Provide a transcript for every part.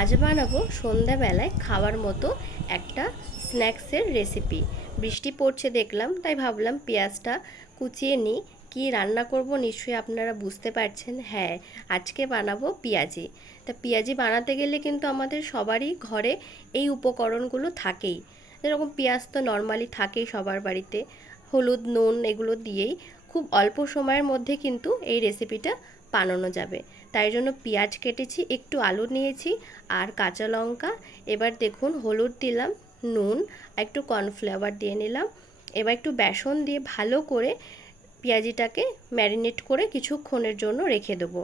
আজ বানাবো সন্ধ্যাবেলায় খাওয়ার মতো একটা স্ন্যাক্সের রেসিপি। বৃষ্টি পড়ছে দেখলাম, তাই ভাবলাম পেঁয়াজটা কুচিয়ে নিই। কী রান্না করব নিশ্চয়ই আপনারা বুঝতে পারছেন। হ্যাঁ, আজকে বানাবো পেঁয়াজি। তা পেঁয়াজি বানাতে গেলে কিন্তু আমাদের সবারই ঘরে এই উপকরণগুলো থাকেই। যেরকম পেঁয়াজ তো নর্মালি থাকেই সবার বাড়িতে, হলুদ নুন এগুলো দিয়েই খুব অল্প সময়ের মধ্যে কিন্তু এই রেসিপিটা বানানো যাবে। তাই জন্য পেঁয়াজ কেটেছি, একটু আলু নিয়েছি আর কাঁচা লঙ্কা। এবার দেখুন হলুদ দিলাম, নুন, একটু কর্নফ্লাওয়ার দিয়ে নিলাম। এবার একটু বেসন দিয়ে ভালো করে পেঁয়াজিটাকে ম্যারিনেট করে কিছুক্ষণের জন্য রেখে দেবো।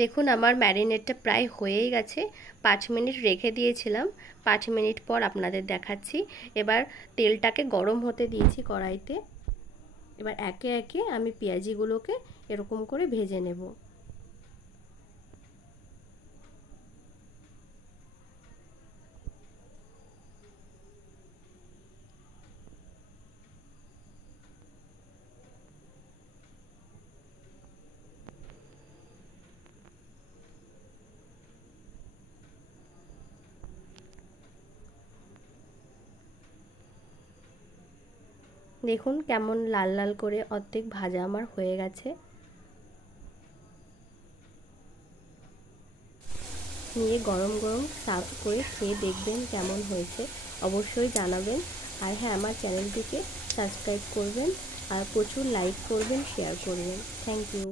দেখুন আমার ম্যারিনেটটা প্রায় হয়েই গেছে। 5 মিনিট রেখে দিয়েছিলাম, 5 মিনিট পর আপনাদের দেখাচ্ছি। এবার তেলটাকে গরম হতে দিয়েছি কড়াইতে। এবার একে একে আমি পেঁয়াজিগুলোকে এরকম করে ভেজে নেব। দেখুন কেমন লাল লাল করে অর্ধেক ভাজা আমার হয়ে গেছে। নিয়ে গরম গরম সার্ভ করে খেয়ে দেখবেন কেমন হয়েছে, অবশ্যই জানাবেন। আর হ্যাঁ, আমার চ্যানেলটিকে সাবস্ক্রাইব করবেন আর প্রচুর লাইক করবেন, শেয়ার করবেন। Thank you.